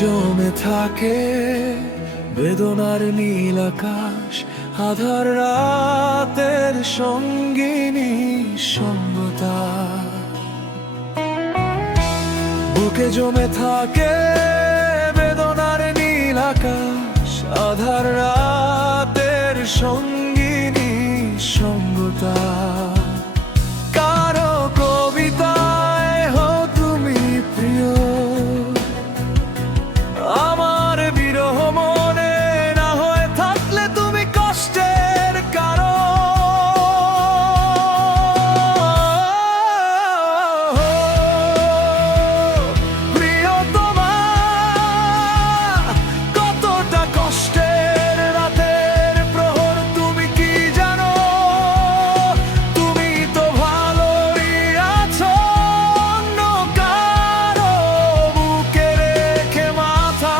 জমে থাকে বেদনার নীল আকাশ, আধার রাতের সঙ্গিনী সঙ্গতা। বুকে জমে থাকে বেদনার নীল আকাশ, আধার রাতের সঙ্গিনী সঙ্গতা। কারো কবিতায় হও তুমি প্রিয়, আমার বিরহ মনে না হয়ে থাকলে তুমি কষ্টের কারণ। প্রিয়তমা, কতটা কষ্টের রাতের প্রহর তুমি কি জানো? তুমি তো ভালোই আছো অন্য কারো বুকে রেখে মাথা।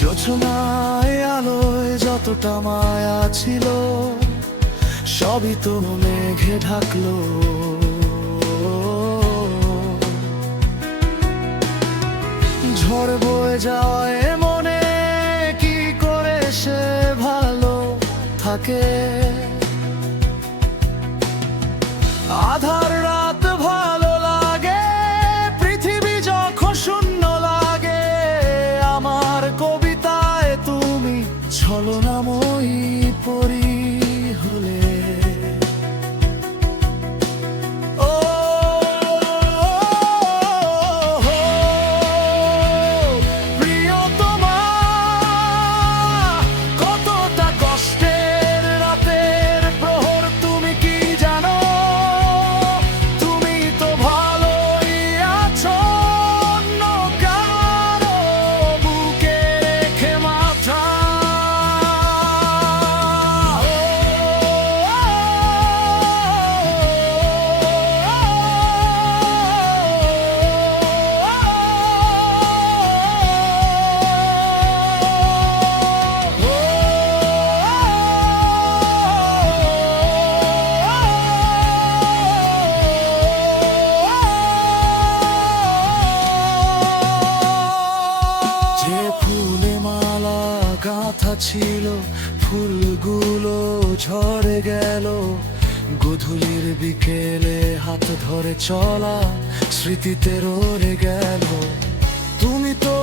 জোছনায় আলোয় যতটা মায়া ছিল সবই তো মেঘে ঢাকলো। ঝড় বয়ে যায় মনে, কি করে সে ভালো থাকে? আধার রাত ভালো লাগে, পৃথিবী যখন শূন্য লাগে। আমার কবিতায় তুমি ছলনাময়ী পরি হলে। ও প্রিয়তমা, কতটা কষ্টের রাতের প্রহর তুমি কি জানো? তুমি তো ভালোই আছো অন্য কারো বুকে রেখে মাথা। যে ফুলে মালা গাঁথা ছিল ফুলগুলো ঝরে গেল। গধূলির বিকেলে হাত ধরে চলা স্মৃতিতে রয়ে গেল। তুমি তো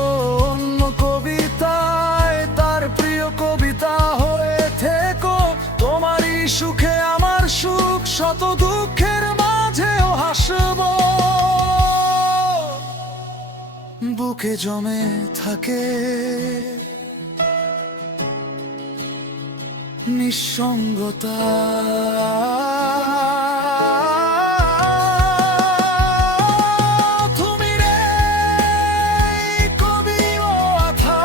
অন্য কবিতায় তার প্রিয় কবিতা হয়ে থেকো। তোমারই সুখে আমার সুখ, শত দুঃখের মাঝেও হাসবো। বুকে জমে থাকে নিঃসঙ্গতা। তুমি রে কবি ও আথা,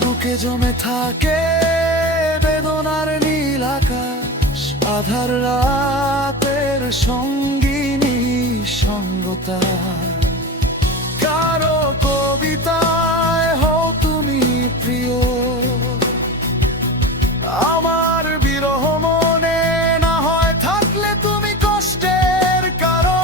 বুকে জমে থাকে বেদনার নীল আকাশ, আধার রাতের সঙ্গিনী সঙ্গতা। কারো কবিতায় হও তুমি প্রিয়, আমার বিরহ মনে না হয় থাকলে তুমি কষ্টের কারণ।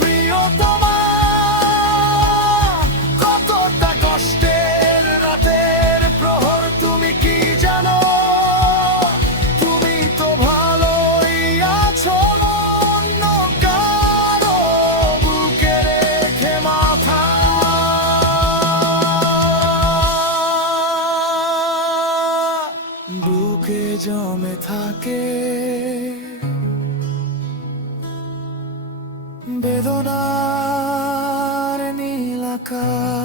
প্রিয়তমা, কতটা কষ্টের রাতের প্রহর তুমি কি জানো? তুমি তো ভালোই আছো অন্য কারো বুকে রেখে মাথা। বুকে জমে থাকে ফাঁকা